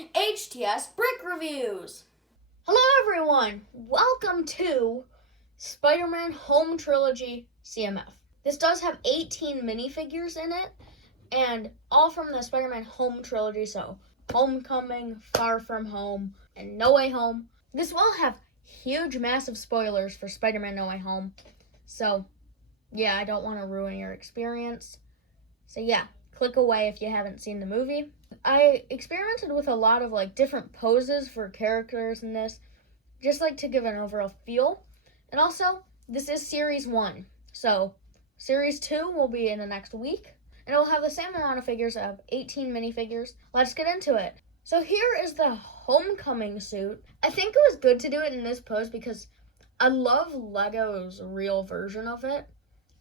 HTS Brick Reviews. Hello everyone, welcome to Spider-Man Home Trilogy CMF. This does have 18 minifigures in it, and all from the Spider-Man Home Trilogy, so Homecoming, Far From Home, and No Way Home. This will have huge, massive spoilers for Spider-Man No Way Home, so yeah, I don't want to ruin your experience. So yeah, click away if you haven't seen the movie. I experimented with a lot of different poses for characters in this, just to give an overall feel. And also, this is Series 1, so Series 2 will be in the next week, and it will have the same amount of figures of 18 minifigures. Let's get into it. So here is the Homecoming suit. I think it was good to do it in this pose because I love Lego's real version of it,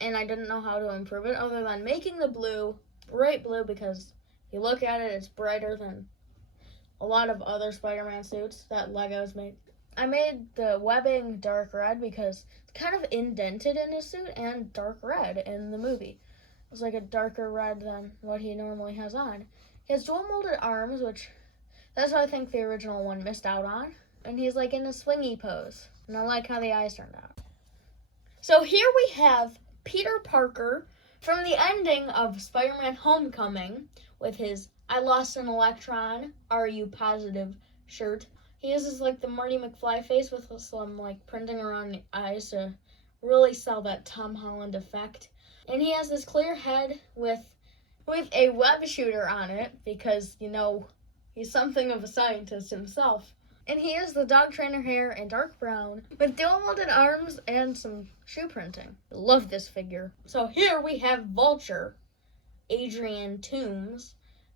and I didn't know how to improve it other than making the blue bright blue, because if you look at it, it's brighter than a lot of other Spider-Man suits that Lego's made. I made the webbing dark red because it's kind of indented in his suit and dark red in the movie. It's like a darker red than what he normally has on. He has dual molded arms, which that's what I think the original one missed out on. And he's in a swingy pose. And I like how the eyes turned out. So here we have Peter Parker from the ending of Spider-Man Homecoming with his I lost an electron, are you positive shirt. He uses the Marty McFly face with some printing around the eyes to really sell that Tom Holland effect. And he has this clear head with a web shooter on it because, he's something of a scientist himself. And he has the dog trainer hair in dark brown with dual molded arms and some shoe printing. Love this figure. So here we have Vulture, Adrian Toomes.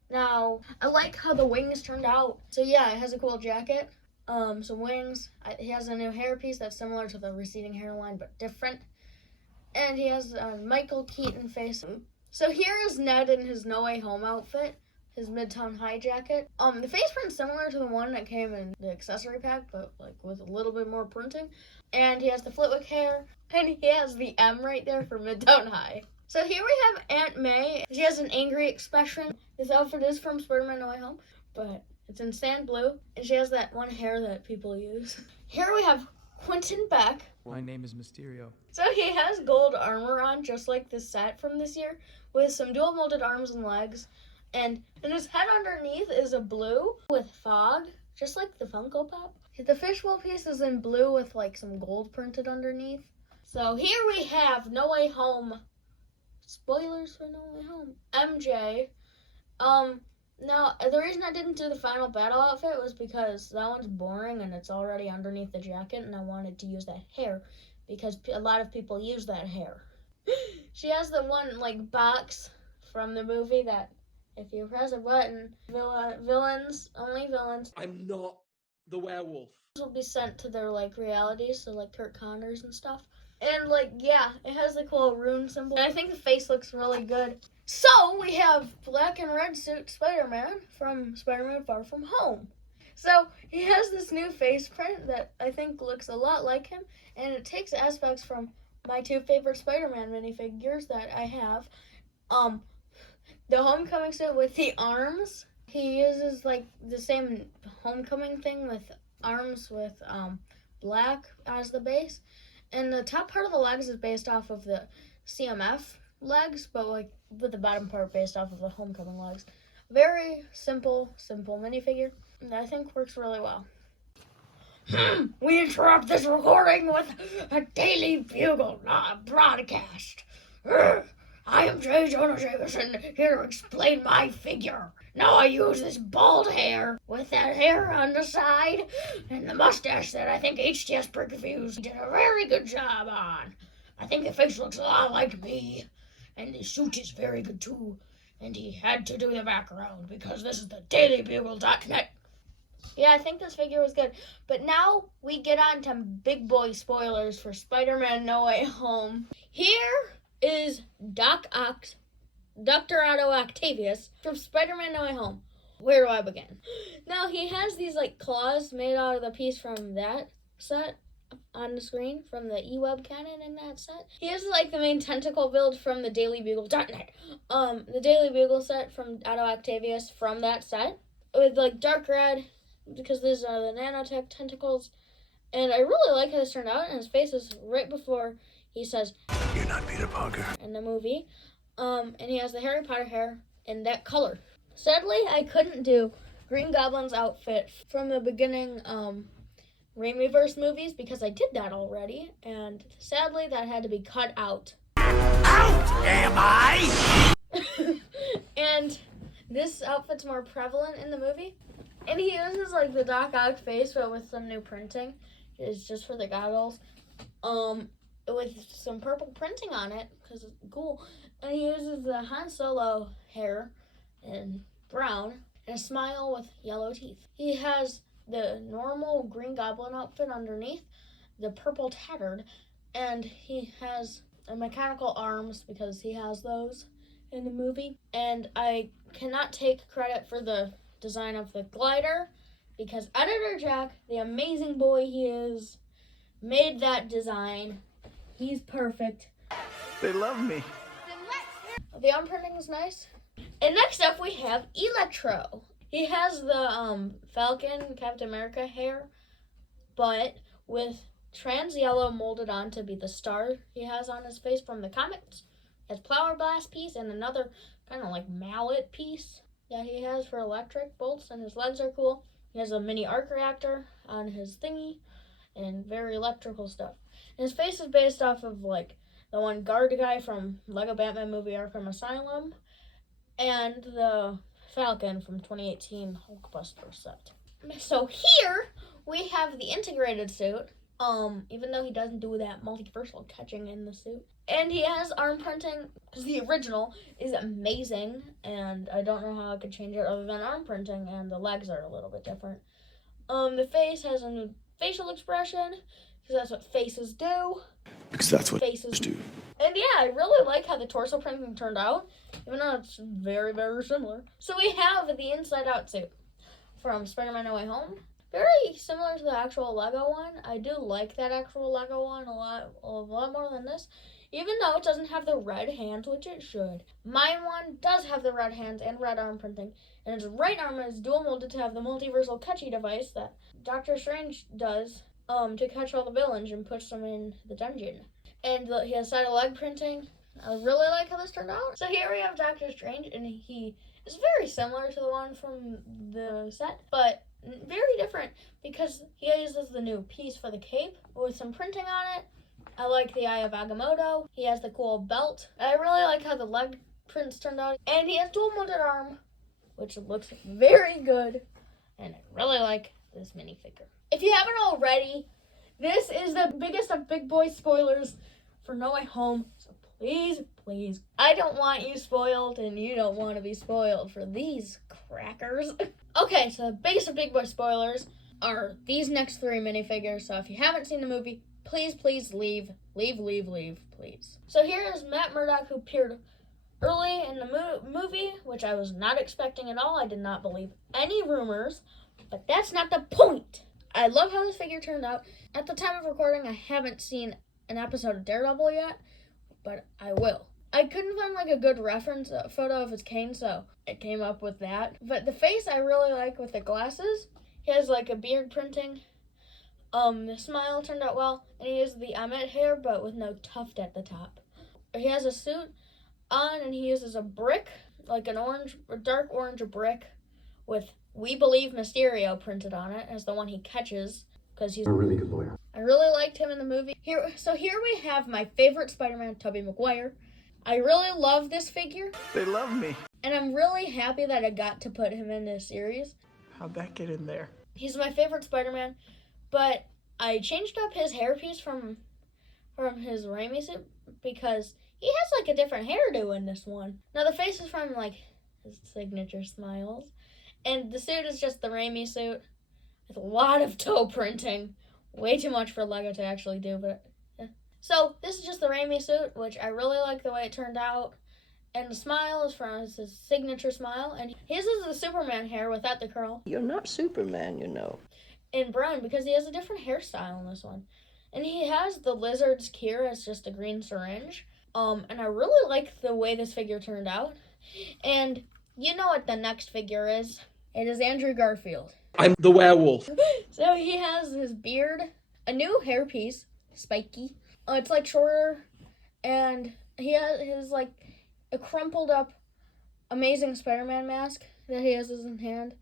Now, I like how the wings turned out. So yeah, it has a cool jacket, some wings. He has a new hairpiece that's similar to the receding hairline but different. And he has a Michael Keaton face. So here is Ned in his No Way Home outfit. His Midtown High jacket. The face print's similar to the one that came in the accessory pack, but with a little bit more printing. And he has the Flitwick hair, and he has the M right there for Midtown High. So here we have Aunt May. She has an angry expression. This outfit is from Spider-Man No Way Home, but it's in sand blue, and she has that one hair that people use. Here we have Quentin Beck. My name is Mysterio. So he has gold armor on, just like the set from this year, with some dual molded arms and legs. And his head underneath is a blue with fog, just like the Funko Pop. The fishbowl piece is in blue with some gold printed underneath. So here we have No Way Home. Spoilers for No Way Home. MJ. Now, the reason I didn't do the final battle outfit was because that one's boring and it's already underneath the jacket, and I wanted to use that hair because a lot of people use that hair. She has the one, box from the movie that if you press a button, only villains. I'm not the werewolf. Will be sent to their, realities, so, Kurt Connors and stuff. And, yeah, it has the cool rune symbol. And I think the face looks really good. So, we have black and red suit Spider-Man from Spider-Man Far From Home. So, he has this new face print that I think looks a lot like him, and it takes aspects from my two favorite Spider-Man minifigures that I have. The Homecoming suit with the arms. He uses the same Homecoming thing with arms with black as the base. And the top part of the legs is based off of the CMF legs, but with the bottom part based off of the Homecoming legs. Very simple minifigure that I think works really well. We interrupt this recording with a Daily Bugle broadcast. I am J. Jonah Jameson, here to explain my figure. Now I use this bald hair with that hair on the side and the mustache that I think HTS Brick Reviews did a very good job on. I think the face looks a lot like me, and the suit is very good too. And he had to do the background because this is the dailybugle.net. Yeah, I think this figure was good. But now we get on to big boy spoilers for Spider-Man No Way Home. Here is Dr. Otto Octavius from Spider-Man No Way Home. Where do I begin? Now, he has these claws made out of the piece from that set on the screen, from the E-Web cannon in that set. He has the main tentacle build from the dailybugle.net. The Daily Bugle set from Otto Octavius from that set. with like dark red because these are the nanotech tentacles. And I really like how this turned out. And his face is right before he says, "You're not Peter Parker," in the movie. And he has the Harry Potter hair in that color. Sadly, I couldn't do Green Goblin's outfit from the beginning Raimiverse movies because I did that already. And sadly, that had to be cut out. Out am I? And this outfit's more prevalent in the movie. And he uses like the Doc Ock face, but with some new printing. It's just for the goggles. With some purple printing on it, because it's cool. And he uses the Han Solo hair in brown and a smile with yellow teeth. He has the normal Green Goblin outfit underneath, the purple tattered, and he has mechanical arms because he has those in the movie. And I cannot take credit for the design of the glider because Editor Jack, the amazing boy he is, made that design. He's perfect. They love me. The arm printing is nice. And next up we have Electro. He has the Falcon Captain America hair, but with trans yellow molded on to be the star he has on his face from the comics. He has Flower Blast piece and another kind of like mallet piece that he has for electric bolts, and his legs are cool. He has a mini arc reactor on his thingy and very electrical stuff. And his face is based off of like the one guard guy from Lego Batman movie Arkham Asylum and the Falcon from 2018 Hulkbuster set. So here we have the integrated suit, even though he doesn't do that multiversal catching in the suit. And he has arm printing, because the original is amazing, and I don't know how I could change it other than arm printing, and the legs are a little bit different. The face has a new facial expression, because that's what faces do. Because that's what faces do. And yeah, I really like how the torso printing turned out, even though it's very, very similar. So we have the inside-out suit from Spider-Man No Way Home. Very similar to the actual Lego one. I do like that actual Lego one a lot more than this, even though it doesn't have the red hands, which it should. My one does have the red hands and red arm printing, and its right arm is dual molded to have the multiversal catchy device that Doctor Strange does to catch all the villains and push them in the dungeon. And he has side of leg printing. I really like how this turned out. So here we have Doctor Strange, and he is very similar to the one from the set, but very different because he uses the new piece for the cape with some printing on it. I like the Eye of Agamotto. He has the cool belt. I really like how the leg prints turned out. And he has dual molded arm, which looks very good. And I really like this minifigure. If you haven't already, this is the biggest of big boy spoilers for No Way Home. So please, I don't want you spoiled and you don't want to be spoiled for these crackers. Okay, so the biggest of big boy spoilers are these next three minifigures. So if you haven't seen the movie, please leave, please. So here is Matt Murdock, who appeared early in the movie, which I was not expecting at all. I did not believe any rumors, but that's not the point. I love how this figure turned out. At the time of recording, I haven't seen an episode of Daredevil yet, but I will. I couldn't find like a good reference photo of his cane, so I came up with that. But the face I really like with the glasses. He has like a beard printing. The smile turned out well, and he uses the Emmett hair, but with no tuft at the top. He has a suit on, and he uses a brick, like a dark orange brick, with "We Believe Mysterio" printed on it as the one he catches, because he's a really good lawyer. I really liked him in the movie. Here we have my favorite Spider-Man, Tubby McGuire. I really love this figure. They love me. And I'm really happy that I got to put him in this series. How'd that get in there? He's my favorite Spider-Man, but I changed up his hairpiece from his Raimi suit because he has like a different hairdo in this one. Now the face is from like his signature smiles, and the suit is just the Raimi suit with a lot of toe printing. Way too much for Lego to actually do, but yeah. So this is just the Raimi suit, which I really like the way it turned out. And the smile is from his signature smile, and his is the Superman hair without the curl. You're not Superman, you know. In brown, because he has a different hairstyle in this one. And he has the lizard's cure as just a green syringe. And I really like the way this figure turned out. And you know what the next figure is. It is Andrew Garfield. I'm the werewolf. So he has his beard, a new hairpiece, spiky. It's like shorter, and he has his like a crumpled up, amazing Spider-Man mask that he has in his hand.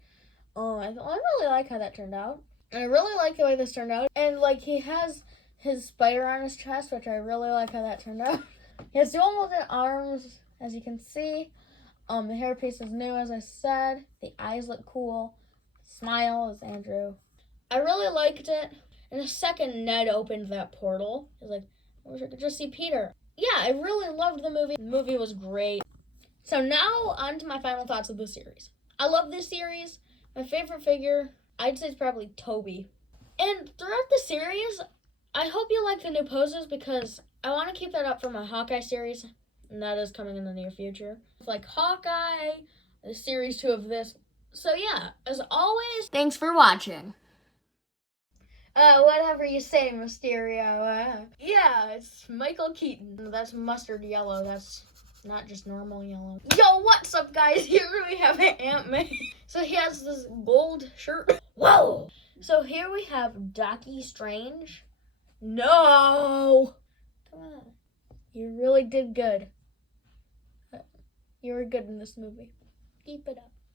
I really like how that turned out. And I really like the way this turned out. And like he has his spider on his chest, which I really like how that turned out. He has dual molded arms, as you can see. The hairpiece is new, as I said. The eyes look cool. Smile is Andrew. I really liked it. In a second, Ned opened that portal. He's like, I wish I could just see Peter. Yeah, I really loved the movie. The movie was great. So now, on to my final thoughts of the series. I love this series. My favorite figure, I'd say, is probably Toby. And throughout the series, I hope you like the new poses because I want to keep that up for my Hawkeye series. And that is coming in the near future. It's like Hawkeye, the series 2 of this. So yeah, as always, Thanks for watching. whatever you say, Mysterio. Yeah, it's Michael Keaton. That's mustard yellow. That's not just normal yellow. Yo, what's up, guys? Here we have Ant-Man. So he has this gold shirt. Whoa! So here we have Doctor Strange. No! Come on. You really did good. You were good in this movie. Keep it up.